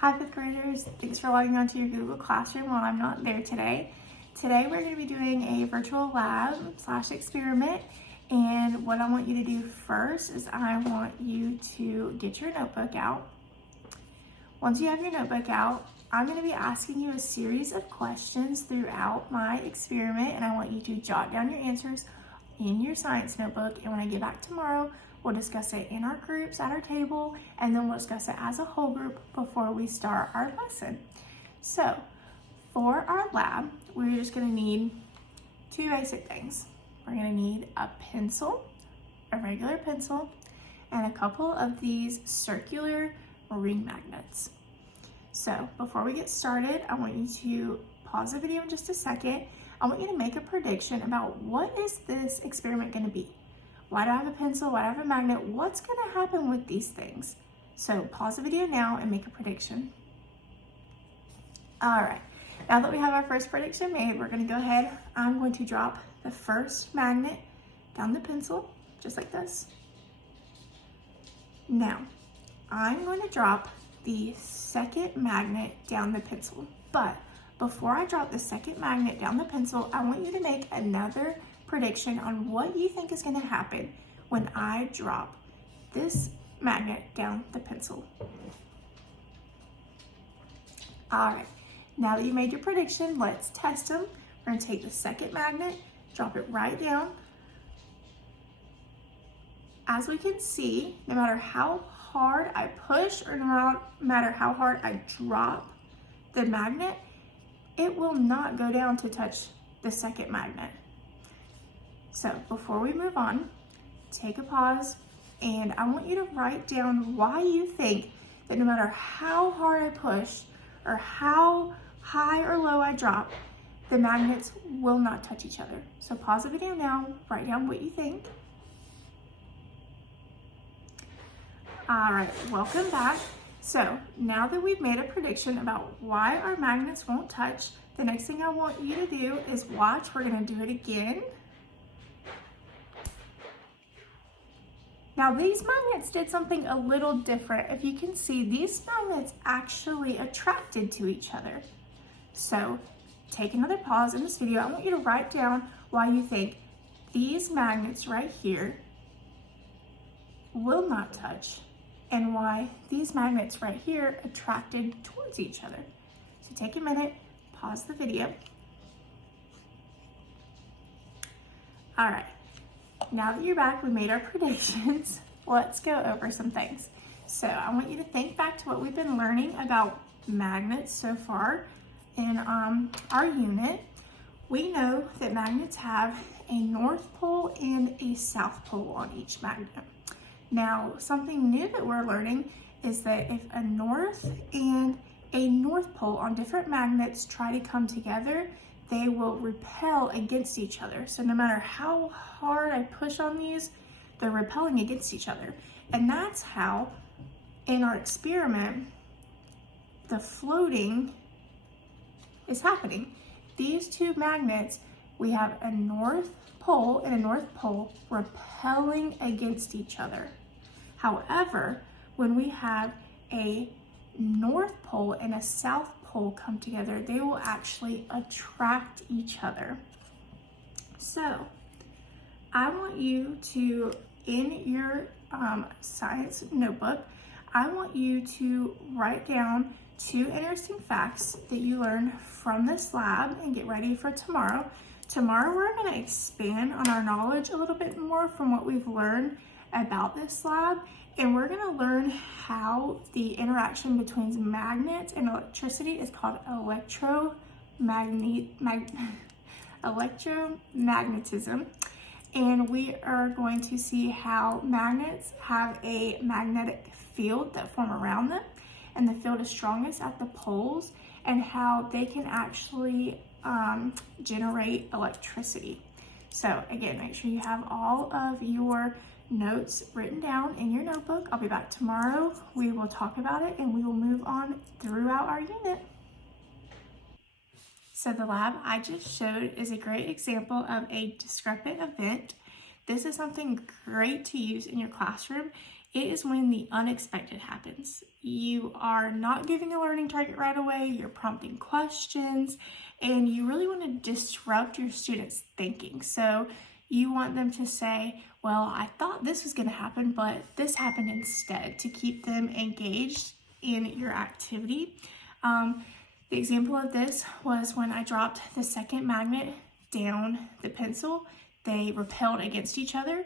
Hi fifth graders, thanks for logging onto your Google Classroom while I'm not there today. Today we're going to be doing a virtual lab / experiment, and what I want you to do first is I want you to get your notebook out. Once you have your notebook out, I'm going to be asking you a series of questions throughout my experiment, and I want you to jot down your answers in your science notebook, and when I get back tomorrow, we'll discuss it in our groups at our table, and then we'll discuss it as a whole group before we start our lesson. So for our lab, we're just going to need two basic things. We're going to need a pencil, a regular pencil, and a couple of these circular ring magnets. So before we get started, I want you to pause the video in just a second. I want you to make a prediction about what is this experiment going to be. Why do I have a pencil? Why do I have a magnet? What's going to happen with these things? So pause the video now and make a prediction. All right, now that we have our first prediction made, we're going to go ahead. I'm going to drop the first magnet down the pencil, just like this. Now, I'm going to drop the second magnet down the pencil, but before I drop the second magnet down the pencil, I want you to make another prediction on what you think is going to happen when I drop this magnet down the pencil. All right, now that you made your prediction, let's test them. We're going to take the second magnet, drop it right down. As we can see, no matter how hard I push or no matter how hard I drop the magnet, it will not go down to touch the second magnet. So before we move on, take a pause, and I want you to write down why you think that no matter how hard I push or how high or low I drop, the magnets will not touch each other. So pause the video now, write down what you think. All right, welcome back. So now that we've made a prediction about why our magnets won't touch, the next thing I want you to do is watch. We're gonna do it again. Now these magnets did something a little different. If you can see, these magnets actually attracted to each other. So take another pause in this video. I want you to write down why you think these magnets right here will not touch and why these magnets right here attracted towards each other. So take a minute, pause the video. All right. Now that you're back, we made our predictions. Let's go over some things. So I want you to think back to what we've been learning about magnets so far in our unit. We know that magnets have a north pole and a south pole on each magnet. Now, something new that we're learning is that if a north and a north pole on different magnets try to come together, they will repel against each other. So no matter how hard I push on these, they're repelling against each other. And that's how, in our experiment, the floating is happening. These two magnets, we have a north pole and a north pole repelling against each other. However, when we have a north pole and a south pole come together, they will actually attract each other. So I want you to, in your science notebook, I want you to write down two interesting facts that you learned from this lab and get ready for tomorrow. Tomorrow we're going to expand on our knowledge a little bit more from what we've learned about this lab, and we're going to learn how the interaction between magnets and electricity is called electromagnetism. And we are going to see how magnets have a magnetic field that form around them, and the field is strongest at the poles, and how they can actually generate electricity. So again, make sure you have all of your notes written down in your notebook. I'll be back tomorrow. We will talk about it and we will move on throughout our unit. So the lab I just showed is a great example of a discrepant event. This is something great to use in your classroom it is when the unexpected happens. You are not giving a learning target right away, you're prompting questions, and you really want to disrupt your students' thinking. So you want them to say, well, I thought this was going to happen, but this happened instead, to keep them engaged in your activity. The example of this was when I dropped the second magnet down the pencil. They repelled against each other.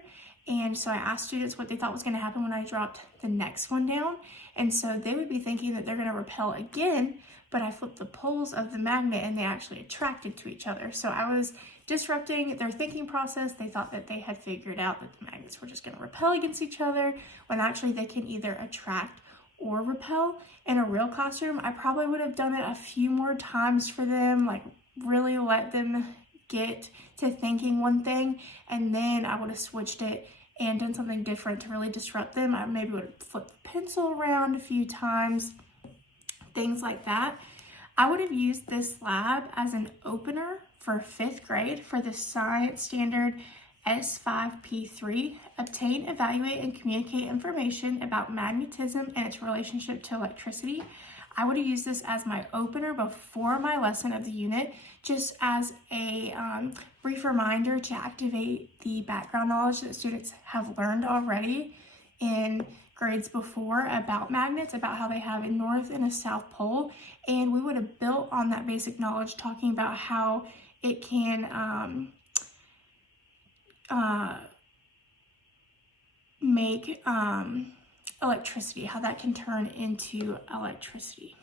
And so I asked students what they thought was going to happen when I dropped the next one down. And so they would be thinking that they're going to repel again, but I flipped the poles of the magnet and they actually attracted to each other. So I was disrupting their thinking process. They thought that they had figured out that the magnets were just going to repel against each other, when actually they can either attract or repel. In a real classroom, I probably would have done it a few more times for them, like really let them get to thinking one thing, and then I would have switched it and done something different to really disrupt them. I maybe would have flipped the pencil around a few times, things like that. I would have used this lab as an opener for 5th grade for the science standard S5P3, obtain, evaluate, and communicate information about magnetism and its relationship to electricity. I would have used this as my opener before my lesson of the unit, just as a brief reminder to activate the background knowledge that students have learned already in grades before about magnets, about how they have a north and a south pole. And we would have built on that basic knowledge, talking about how it can make electricity, how that can turn into electricity.